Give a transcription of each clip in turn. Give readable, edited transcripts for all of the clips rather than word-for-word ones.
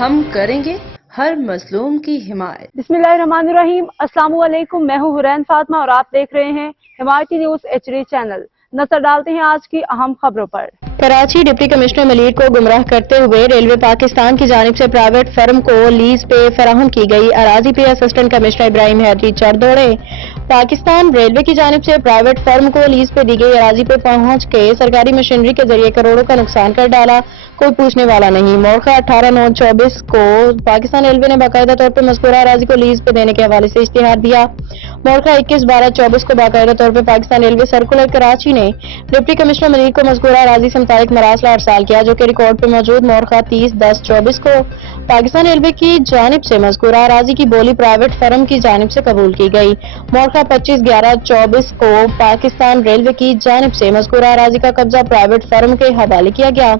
ہم کریں گے ہر مظلوم کی حمایت۔ بسم اللہ الرحمن الرحیم۔ السلام علیکم، میں ہوں حرین فاطمہ اور آپ دیکھ رہے ہیں حمایتی نیوز HD چینل۔ نظر ڈالتے ہیں آج کی اہم خبروں پر۔ کراچی ڈپٹی کمشنر ملیر کو گمراہ کرتے ہوئے ریلوے پاکستان کی جانب سے پرائیویٹ فرم کو لیز پہ فراہم کی گئی اراضی پہ اسسٹنٹ کمشنر ابراہیم حیدری چڑھ دوڑے۔ پاکستان ریلوے کی جانب سے پرائیویٹ فرم کو لیز پہ دی گئی اراضی پہ پہنچ کے سرکاری مشینری کے ذریعے کروڑوں کا نقصان کر ڈالا، کوئی پوچھنے والا نہیں۔ موقع 18/9/24 کو پاکستان ریلوے نے باقاعدہ طور پر مذکورہ اراضی کو لیز پہ دینے کے حوالے سے اشتہار دیا۔ موقع 21/12/24 کو باقاعدہ طور پر پاکستان ریلوے سرکولر کراچی نے ڈپٹی کمشنر ملیر کو مذکورہ اراضی سے متعلق مراسلہ ارسال کیا، جو کہ ریکارڈ پہ موجود۔ موقع 30/10/24 کو پاکستان ریلوے کی جانب سے مذکورہ اراضی کی بولی پرائیویٹ فرم کی جانب سے قبول کی گئی۔ موقع 25/11/24 کو پاکستان ریلوے کی جانب سے مذکورہ اراضی کا قبضہ پرائیویٹ فرم کے حوالے کیا گیا۔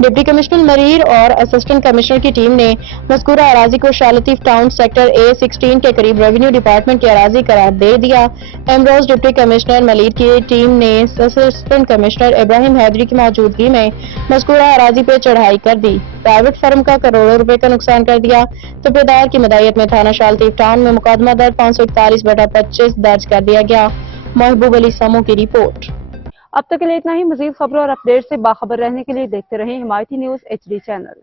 ڈپٹی کمشنر ملیر اور اسسٹنٹ کمشنر کی ٹیم نے مذکورہ اراضی کو شاہ لطیف ٹاؤن سیکٹر A16 کے قریب ریونیو ڈپارٹمنٹ کی اراضی قرار دے دیا۔ امروز ڈپٹی کمشنر ملیر کی ٹیم نے اسسٹنٹ کمشنر ابراہیم حیدری کی موجودگی میں مذکورہ اراضی پہ چڑھائی کر دی، پرائیویٹ فرم کا کروڑوں روپے کا نقصان کر دیا۔ تحفیدار کی مدعیت میں تھانہ شاہ لطیف ٹاؤن میں مقدمہ درج 541/25 درج کر دیا گیا۔ محبوب علی سمو کی رپورٹ۔ اب تک کے لیے اتنا ہی۔ مزید خبروں اور اپڈیٹ سے باخبر رہنے کے لیے دیکھتے رہیں حمایتی نیوز HD چینل۔